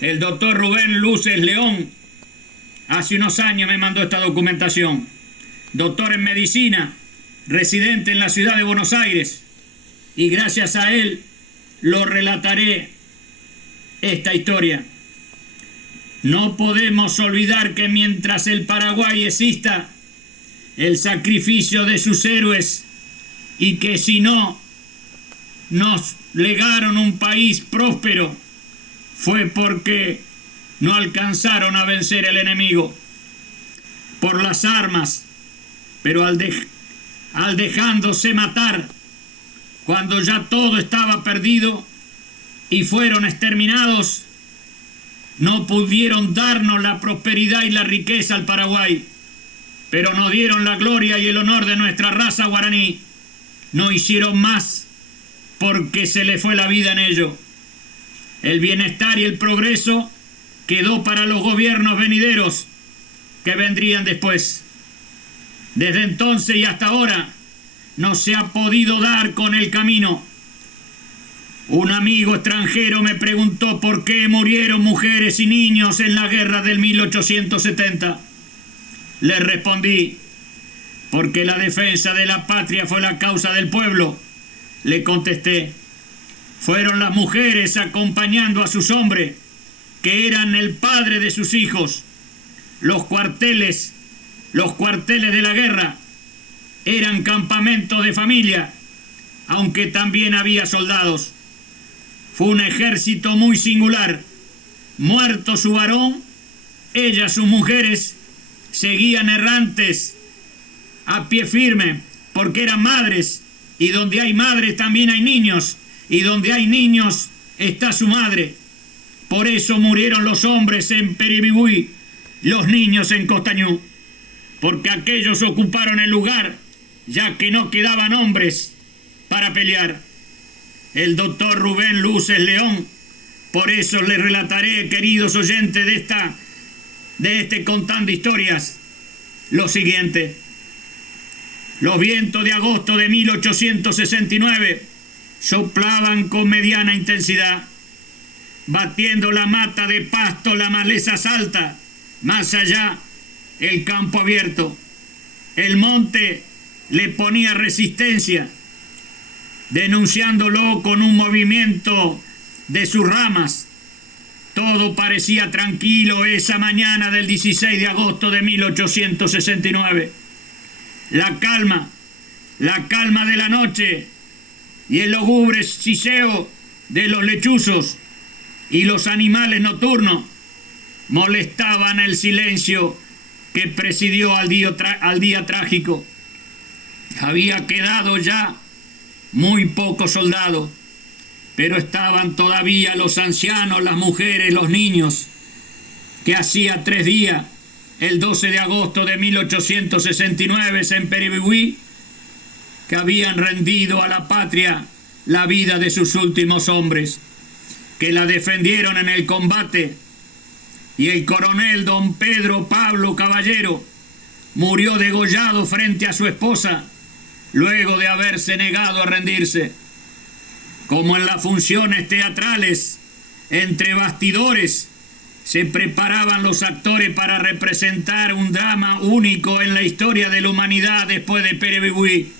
El doctor Rubén Luces León hace unos años me mandó esta documentación. Doctor en medicina, residente en la ciudad de Buenos Aires, y gracias a él lo relataré esta historia. No podemos olvidar que mientras el Paraguay exista, el sacrificio de sus héroes, y que si no nos legaron un país próspero, fue porque no alcanzaron a vencer al enemigo por las armas, pero al dejándose matar, cuando ya todo estaba perdido y fueron exterminados, no pudieron darnos la prosperidad y la riqueza al Paraguay, pero nos dieron la gloria y el honor de nuestra raza guaraní. No hicieron más porque se le fue la vida en ello. El bienestar y el progreso quedó para los gobiernos venideros que vendrían después. Desde entonces y hasta ahora no se ha podido dar con el camino. Un amigo extranjero me preguntó por qué murieron mujeres y niños en la guerra del 1870. Le respondí, porque la defensa de la patria fue la causa del pueblo. Le contesté, fueron las mujeres acompañando a sus hombres, que eran el padre de sus hijos. Los cuarteles de la guerra eran campamentos de familia, aunque también había soldados. Fue un ejército muy singular. Muerto su varón, ellas, sus mujeres, seguían errantes a pie firme, porque eran madres, y donde hay madres también hay niños, y donde hay niños está su madre. Por eso murieron los hombres en Peribibuy, los niños en Costañú, porque aquellos ocuparon el lugar, ya que no quedaban hombres para pelear. El doctor Rubén Luces León, por eso les relataré, queridos oyentes de este Contando Historias, lo siguiente. Los vientos de agosto de 1869 soplaban con mediana intensidad, batiendo la mata de pasto, la maleza alta, más allá el campo abierto. El monte le ponía resistencia, denunciándolo con un movimiento de sus ramas. Todo parecía tranquilo esa mañana del 16 de agosto de 1869. La calma de la noche y el lúgubre siseo de los lechuzos y los animales nocturnos molestaban el silencio que presidió al día trágico. Había quedado ya muy pocos soldados, pero estaban todavía los ancianos, las mujeres, los niños, que hacía 3 días, el 12 de agosto de 1869, en Peribibuy, que habían rendido a la patria la vida de sus últimos hombres, que la defendieron en el combate, y el coronel don Pedro Pablo Caballero murió degollado frente a su esposa, luego de haberse negado a rendirse. Como en las funciones teatrales, entre bastidores, se preparaban los actores para representar un drama único en la historia de la humanidad después de Peribibuy.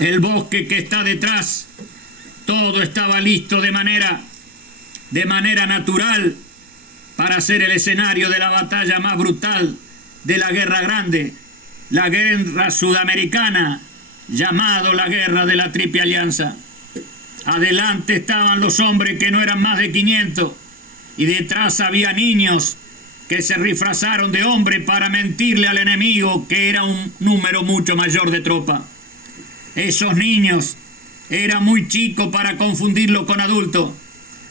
El bosque que está detrás, todo estaba listo de manera natural para ser el escenario de la batalla más brutal de la Guerra Grande, la guerra sudamericana, llamado la Guerra de la Triple Alianza. Adelante estaban los hombres, que no eran más de 500, y detrás había niños que se disfrazaron de hombre para mentirle al enemigo que era un número mucho mayor de tropa. Esos niños eran muy chicos para confundirlos con adultos.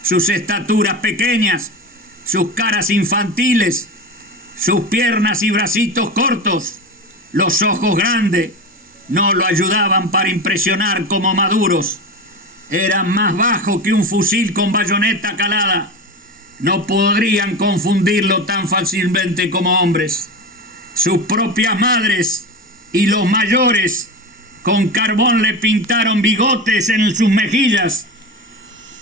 Sus estaturas pequeñas, sus caras infantiles, sus piernas y bracitos cortos, los ojos grandes, no lo ayudaban para impresionar como maduros. Eran más bajos que un fusil con bayoneta calada. No podrían confundirlo tan fácilmente como hombres. Sus propias madres y los mayores con carbón le pintaron bigotes en sus mejillas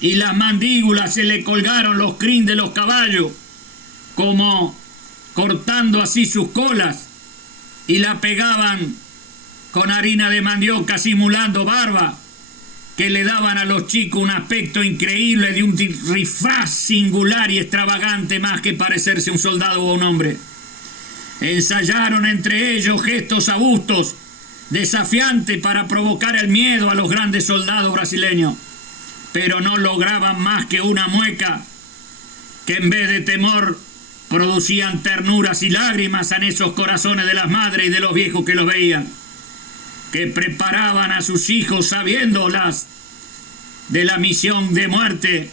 y las mandíbulas se le colgaron los crin de los caballos, como cortando así sus colas, y la pegaban con harina de mandioca simulando barba, que le daban a los chicos un aspecto increíble de un disfraz singular y extravagante, más que parecerse a un soldado o a un hombre. Ensayaron entre ellos gestos augustos, desafiantes para provocar el miedo a los grandes soldados brasileños, pero no lograban más que una mueca que en vez de temor producían ternuras y lágrimas en esos corazones de las madres y de los viejos que los veían, que preparaban a sus hijos sabiéndolas de la misión de muerte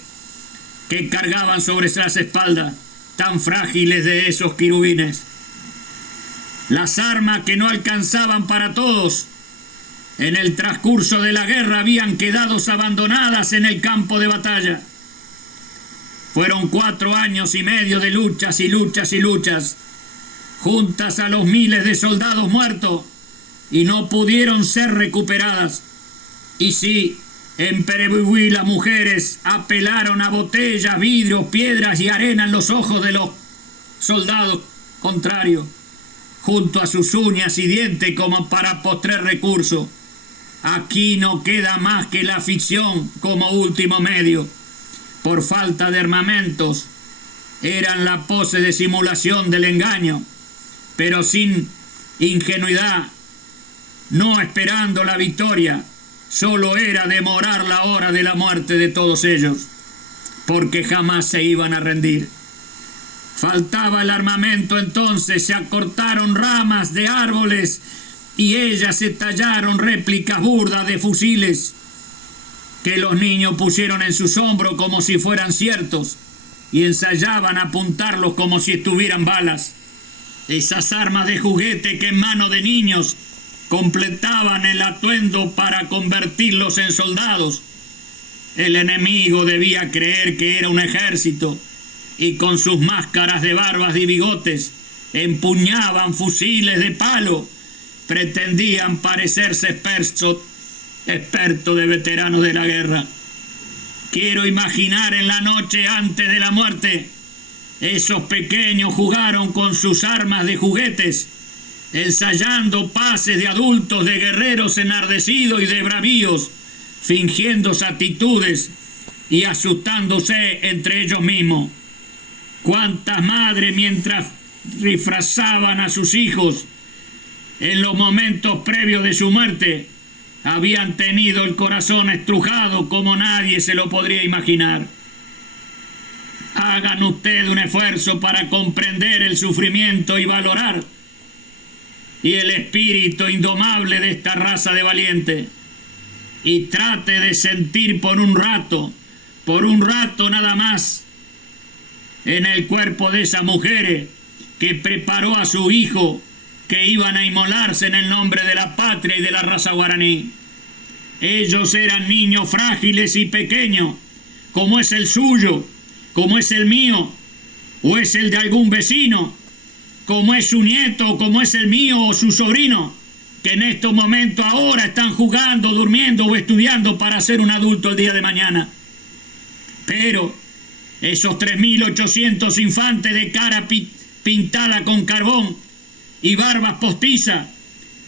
que cargaban sobre las espaldas tan frágiles de esos querubines. Las armas que no alcanzaban para todos en el transcurso de la guerra habían quedado abandonadas en el campo de batalla. Fueron 4 años y medio de luchas y luchas y luchas, juntas a los miles de soldados muertos, y no pudieron ser recuperadas. Y sí, en Perebuí las mujeres apelaron a botellas, vidrios, piedras y arena en los ojos de los soldados contrarios, junto a sus uñas y dientes como para postrer recurso. Aquí no queda más que la ficción como último medio. Por falta de armamentos, eran la pose de simulación del engaño, pero sin ingenuidad, no esperando la victoria, solo era demorar la hora de la muerte de todos ellos, porque jamás se iban a rendir. Faltaba el armamento, entonces se acortaron ramas de árboles y ellas se tallaron réplicas burdas de fusiles que los niños pusieron en sus hombros como si fueran ciertos y ensayaban apuntarlos como si estuvieran balas. Esas armas de juguete que en manos de niños completaban el atuendo para convertirlos en soldados. El enemigo debía creer que era un ejército y con sus máscaras de barbas y bigotes empuñaban fusiles de palo, pretendían parecerse expertos de veteranos de la guerra. Quiero imaginar en la noche antes de la muerte, esos pequeños jugaron con sus armas de juguetes, ensayando pases de adultos, de guerreros enardecidos y de bravíos, fingiendo actitudes y asustándose entre ellos mismos. Cuántas madres, mientras disfrazaban a sus hijos en los momentos previos de su muerte, habían tenido el corazón estrujado como nadie se lo podría imaginar. Hagan ustedes un esfuerzo para comprender el sufrimiento y valorar y el espíritu indomable de esta raza de valientes, y trate de sentir por un rato nada más, en el cuerpo de esas mujeres que preparó a su hijo, que iban a inmolarse en el nombre de la patria y de la raza guaraní. Ellos eran niños frágiles y pequeños, como es el suyo, como es el mío, o es el de algún vecino, como es su nieto, como es el mío o su sobrino, que en estos momentos ahora están jugando, durmiendo o estudiando para ser un adulto el día de mañana. Pero esos 3.800 infantes de cara pintada con carbón y barbas postizas,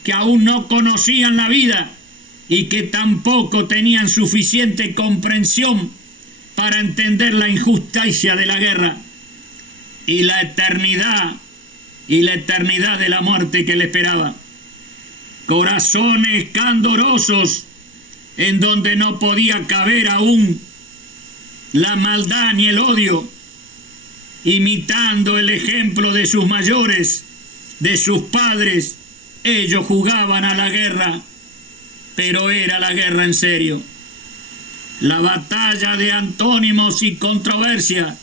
que aún no conocían la vida y que tampoco tenían suficiente comprensión para entender la injusticia de la guerra y la eternidad de la muerte que le esperaba. Corazones candorosos en donde no podía caber aún la maldad ni el odio, imitando el ejemplo de sus mayores, de sus padres. Ellos jugaban a la guerra, pero era la guerra en serio. La batalla de antónimos y controversia,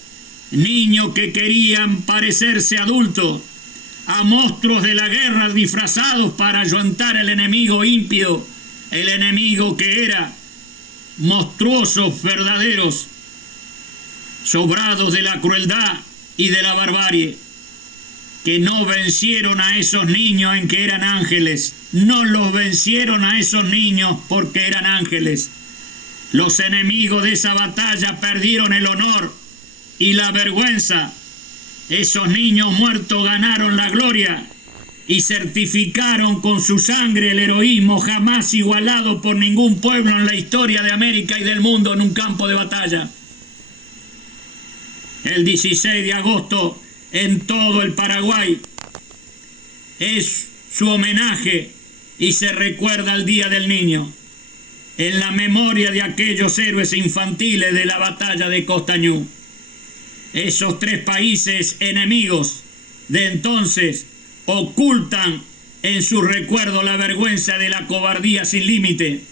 niños que querían parecerse adultos, a monstruos de la guerra disfrazados para ayuntar al enemigo ímpido, el enemigo que era monstruosos verdaderos, sobrados de la crueldad y de la barbarie, que no vencieron a esos niños en que eran ángeles, no los vencieron a esos niños porque eran ángeles, Los enemigos de esa batalla perdieron el honor y la vergüenza. Esos niños muertos ganaron la gloria y certificaron con su sangre el heroísmo jamás igualado por ningún pueblo en la historia de América y del mundo en un campo de batalla. El 16 de agosto en todo el Paraguay es su homenaje y se recuerda el Día del Niño en la memoria de aquellos héroes infantiles de la batalla de Costañú. Esos tres países enemigos de entonces ocultan en su recuerdo la vergüenza de la cobardía sin límite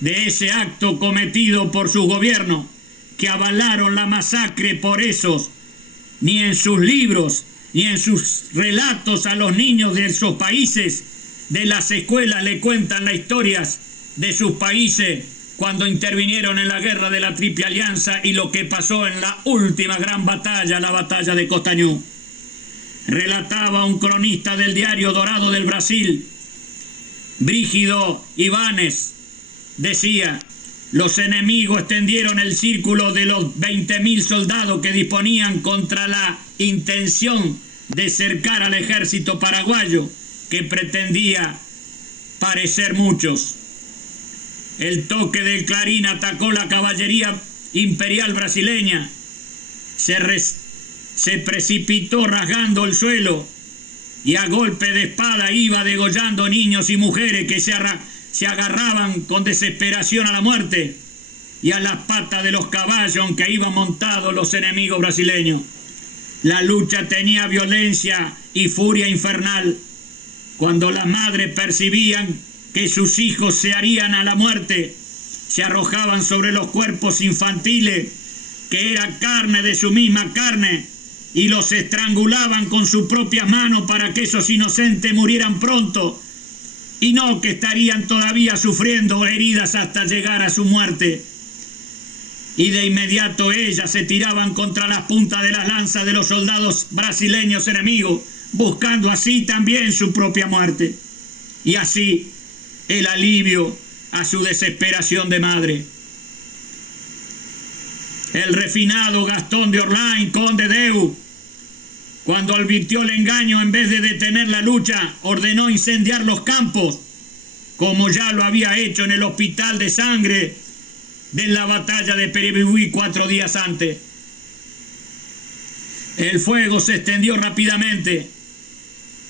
de ese acto cometido por su gobierno, que avalaron la masacre por esos. Ni en sus libros, ni en sus relatos a los niños de esos países de las escuelas le cuentan las historias de sus países cuando intervinieron en la guerra de la Triple Alianza y lo que pasó en la última gran batalla, la batalla de Costañú. Relataba un cronista del diario Dorado del Brasil, Brígido Ibáñez, decía: los enemigos extendieron el círculo de los 20.000 soldados que disponían contra la intención de cercar al ejército paraguayo, que pretendía parecer muchos. El toque del Clarín atacó la caballería imperial brasileña, se precipitó rasgando el suelo y a golpe de espada iba degollando niños y mujeres que se agarraban con desesperación a la muerte y a las patas de los caballos en que iban montados los enemigos brasileños. La lucha tenía violencia y furia infernal. Cuando las madres percibían que sus hijos se harían a la muerte, se arrojaban sobre los cuerpos infantiles, que era carne de su misma carne, y los estrangulaban con sus propias manos para que esos inocentes murieran pronto, y no que estarían todavía sufriendo heridas hasta llegar a su muerte. Y de inmediato ellas se tiraban contra las puntas de las lanzas de los soldados brasileños enemigos, buscando así también su propia muerte, y así el alivio a su desesperación de madre. El refinado Gastón de Orlain, conde de Eu, cuando advirtió el engaño, en vez de detener la lucha, ordenó incendiar los campos, como ya lo había hecho en el hospital de sangre de la batalla de Perepihuí 4 días antes. El fuego se extendió rápidamente,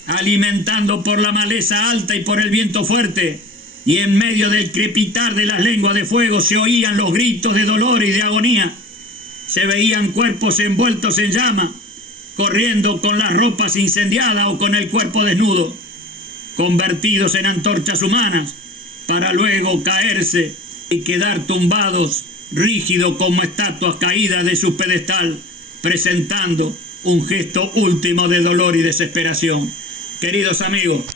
alimentando por la maleza alta y por el viento fuerte, y en medio del crepitar de las lenguas de fuego se oían los gritos de dolor y de agonía. Se veían cuerpos envueltos en llama, corriendo con las ropas incendiadas o con el cuerpo desnudo, convertidos en antorchas humanas, para luego caerse y quedar tumbados, rígidos como estatuas caídas de su pedestal, presentando un gesto último de dolor y desesperación. Queridos amigos,